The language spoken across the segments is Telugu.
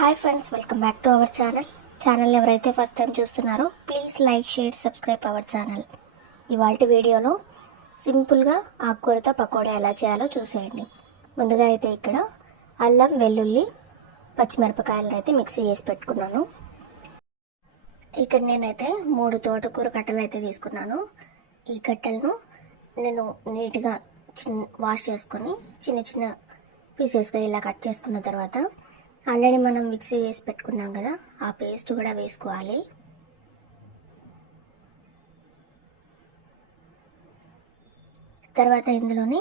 Hi friends, welcome back to our channel ఎవరైతే ఫస్ట్ టైం చూస్తున్నారో please like, share, subscribe our channel. ఇవాళ వీడియోలో సింపుల్గా ఆకుకూరతో పకోడీ ఎలా చేయాలో చూసేయండి. ముందుగా అయితే ఇక్కడ అల్లం, వెల్లుల్లి, పచ్చిమిరపకాయలను అయితే మిక్సీ చేసి పెట్టుకున్నాను. ఇక్కడ నేనైతే 3 తోటకూర కట్టలు అయితే తీసుకున్నాను. ఈ కట్టలను నేను నీట్గా వాష్ చేసుకొని చిన్న చిన్న పీసెస్గా ఇలా కట్ చేసుకున్న తర్వాత ఆల్రెడీ మనం మిక్సీ వేసి పెట్టుకున్నాం కదా, ఆ పేస్ట్ కూడా వేసుకోవాలి. తర్వాత ఇందులోని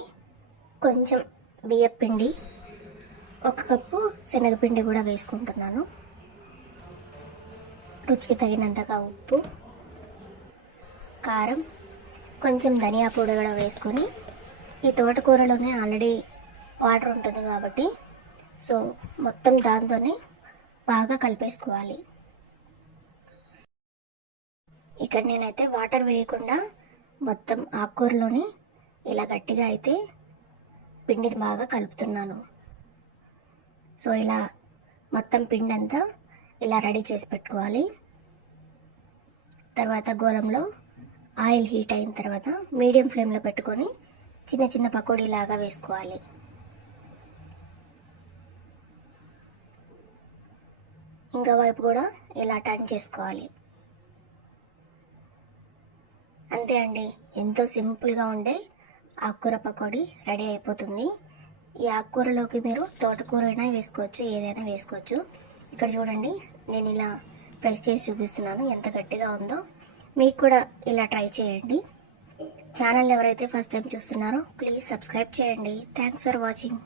కొంచెం బియ్యపిండి, 1 కప్పు శనగపిండి కూడా వేసుకుంటున్నాను. రుచికి తగినంతగా ఉప్పు, కారం, కొంచెం ధనియా పొడి కూడా వేసుకొని, ఈ తోటకూరలోనే ఆల్రెడీ వాటర్ ఉంటుంది కాబట్టి సో మొత్తం దాంతోనే బాగా కలిపేసుకోవాలి. ఇక్కడ నేనైతే వాటర్ వేయకుండా మొత్తం ఆకుకూరలోని ఇలా గట్టిగా అయితే పిండిని బాగా కలుపుతున్నాను. సో ఇలా మొత్తం పిండి అంతా ఇలా రెడీ చేసి పెట్టుకోవాలి. తర్వాత గోళంలో ఆయిల్ హీట్ అయిన తర్వాత మీడియం ఫ్లేమ్లో పెట్టుకొని చిన్న చిన్న పకోడీలాగా వేసుకోవాలి. ఇంకో వైపు కూడా ఇలా టర్న్ చేసుకోవాలి. అంతే అండి, ఎంతో సింపుల్గా ఉండే ఆకుకూర పకోడీ రెడీ అయిపోతుంది. ఈ ఆకుకూరలోకి మీరు తోటకూర అయినా వేసుకోవచ్చు, ఏదైనా వేసుకోవచ్చు. ఇక్కడ చూడండి, నేను ఇలా ప్రెస్ చేసి చూపిస్తున్నాను ఎంత గట్టిగా ఉందో. మీకు కూడా ఇలా ట్రై చేయండి. ఛానల్ ఎవరైతే ఫస్ట్ టైం చూస్తున్నారో ప్లీజ్ సబ్స్క్రైబ్ చేయండి. Thanks for watching.